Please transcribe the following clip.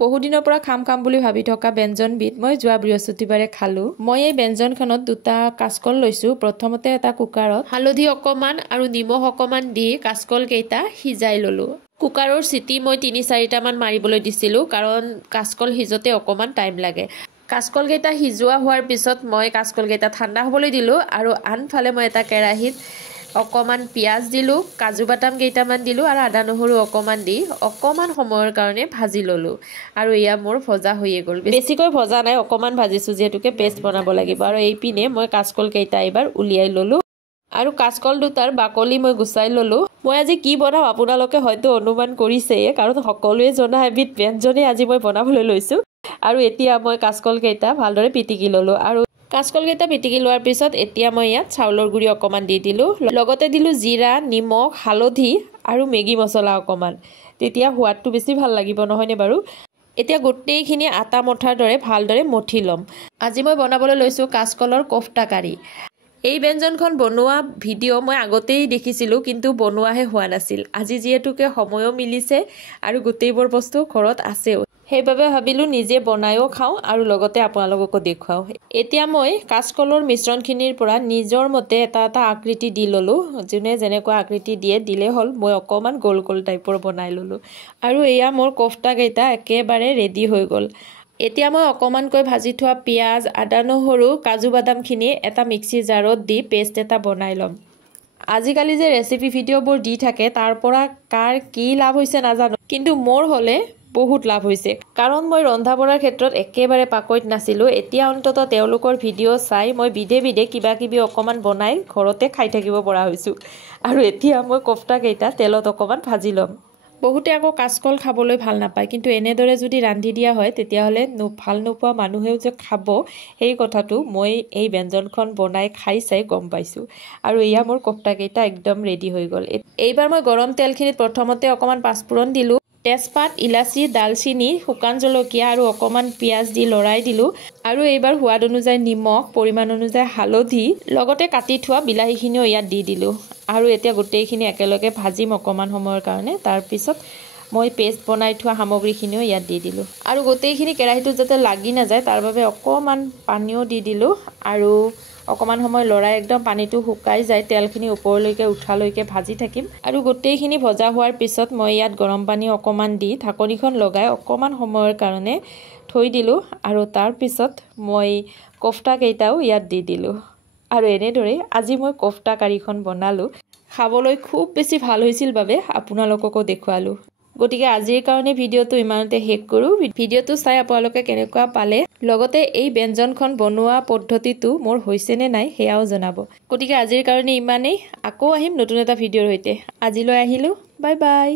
বহুদিনৰ পৰা খাম বুলি ভাবি থকা ব্যঞ্জনবিধ মই যোৱা বৃহস্পতিবাৰে খালো। মই এই ব্যঞ্জনখনত দুটা কাচকল লৈছো। প্ৰথমতে এটা কুকাৰত হালধি অকমান আৰু নিমখ অকমান দি কাচকল কেইটা সিজাই ললো। কুকাৰৰ চিটি মই ৩-৪টা মান মাৰিবলৈ দিছিলো কাৰণ কাচকল সিজতে অকমান টাইম লাগে। কাচকল কেইটা সিজোৱা হোৱাৰ পিছত মই কাচকল কেইটা ঠাণ্ডা হ'বলৈ দিলো আৰু আনফালে মই এটা কেৰাহীত অকমান পিয়াজ দিলো, কাজু বাদাম কেইটামান দিলো আৰু আদা নহৰু অকমান দি অকমান সময়ৰ কাৰণে ভাজি ললো আৰু এয়া মোৰ ভজা হৈয়ে গ'ল। বেছিকৈ ভজা নাই, অকমান ভাজিছো যেহেতুকে পেষ্ট বনাব লাগিব। আৰু এই পিনে মই কাচকল কেইটা এবাৰ উলিয়াই ললো আৰু কাচকল দুটাৰ বাকলি মই গুচাই ললো। মই আজি কি বনাও আপোনালোকে হয়তো অনুমান কৰিছে কাৰণ সকলোৱে জনা এবিধ ব্যঞ্জনে আজি মই বনাবলৈ লৈছো। আৰু এতিয়া মই কাচকল কেইটা ভালদৰে পিটিকি ললো আৰু কাচকল কেইটা পিটিকি লোৱাৰ পিছত এতিয়া মই ইয়াত চাউলৰ গুড়ি অকমান দি দিলো। লগতে দিলো জিৰা, নিমখ, হালধি আৰু মেগী মছলা অকমান। তেতিয়া সোৱাদটো বেছি ভাল লাগিব নহয়নে বাৰু? এতিয়া গোটেইখিনি আটা মঠাৰ দৰে ভালদৰে মঠি ল'ম। আজি মই বনাবলৈ লৈছো কাচকলৰ কোফটাকাৰী। এই ব্যঞ্জনখন বনোৱা ভিডিঅ' মই আগতেই দেখিছিলো কিন্তু বনোৱাহে হোৱা নাছিল। আজি যিহেতুকে সময়ও মিলিছে আৰু গোটেইবোৰ বস্তু ঘৰত আছেও, সেইবাবে ভাবিলো নিজে বনায়ও খাওঁ আৰু লগতে আপোনালোককো দেখুৱাও। এতিয়া মই কাচকলৰ মিশ্ৰণখিনিৰ পৰা নিজৰ মতে এটা আকৃতি দি ললো। যোনে যেনেকুৱা আকৃতি দিলে হ'ল। মই অকমান গোল গোল টাইপৰ বনাই ললো আৰু এয়া মোৰ কোফটা কেইটা একেবাৰে ৰেডি হৈ গ'ল। এতিয়া মই অকমানকৈ ভাজি থোৱা পিয়াজ, আদা নহৰু, কাজু বাদামখিনি এটা মিক্সি জাৰত দি পেষ্ট এটা বনাই ল'ম। আজিকালি যে ৰেচিপি ভিডিঅ'বোৰ দি থাকে তাৰ পৰা কাৰ কি লাভ হৈছে নাজানো, কিন্তু মোৰ হ'লে বহুত লাভ হৈছে কাৰণ মই ৰন্ধা বঢ়াৰ ক্ষেত্ৰত একেবাৰে পাকৈত নাছিলো। এতিয়া অন্তত তেওঁলোকৰ ভিডিঅ' চাই মই বিধে কিবা কিবি অকমান বনাই ঘৰতে খাই থাকিব পৰা হৈছো। আৰু এতিয়া মই কোফটা কেইটা তেলত অকমান ভাজি ল'ম। বহুতে আকৌ কাচকল খাবলৈ ভাল নাপায়, কিন্তু এনেদৰে যদি ৰান্ধি দিয়া হয় তেতিয়াহ'লে ভাল নোপোৱা মানুহেও যে খাব সেই কথাটো মই এই ব্যঞ্জনখন বনাই খাই চাই গম পাইছো। আৰু এয়া মোৰ কোফটা কেইটা একদম ৰেডি হৈ গ'ল। এইবাৰ মই গৰম তেলখিনিত প্ৰথমতে অকমান পাঁচফোৰণ দিলো, তেজপাত, ইলাচি, দালচিনি, শুকান জলকীয়া আৰু অকমান পিয়াজ দি লৰাই দিলো আৰু এইবাৰ সোৱাদ অনুযায়ী নিমখ, পৰিমাণ অনুযায়ী হালধি, লগতে কাটি থোৱা বিলাহীখিনিও ইয়াত দি দিলো আৰু এতিয়া গোটেইখিনি একেলগে ভাজিম অকমান সময়ৰ কাৰণে। তাৰপিছত মই পেষ্ট বনাই থোৱা সামগ্ৰীখিনিও ইয়াত দি দিলো আৰু গোটেইখিনি কেৰাহীটোত যাতে লাগি নাযায় তাৰ বাবে অকমান পানীও দি দিলো আৰু অকমান সময় লৰাই একদম পানীটো শুকাই যায় তেলখিনি ওপৰলৈকে উঠালৈকে ভাজি থাকিম। আৰু গোটেইখিনি ভজা হোৱাৰ পিছত মই ইয়াত গৰম পানী অকমান দি ঢাকনিখন লগাই অকমান সময়ৰ কাৰণে থৈ দিলো আৰু তাৰ পিছত মই কোফটা কেইটাও ইয়াত দি দিলো আৰু এনেদৰে আজি মই কোফটা কাৰীখন বনালো। খাবলৈ খুব বেছি ভাল হৈছিল বাবে আপোনালোককো দেখুৱালো। গতিকে আজিৰ কাৰণে ভিডিঅ'টো ইমানতে শেষ কৰো। ভিডিঅ'টো চাই আপোনালোকে কেনেকুৱা পালে, লগতে এই ব্যঞ্জনখন বনোৱা পদ্ধতিটো মোৰ হৈছে নে নাই সেয়াও জনাব। গতিকে আজিৰ কাৰণে ইমানেই। আকৌ আহিম নতুন এটা ভিডিঅ'ৰ সৈতে। আজিলৈ আহিলো, বাই বাই।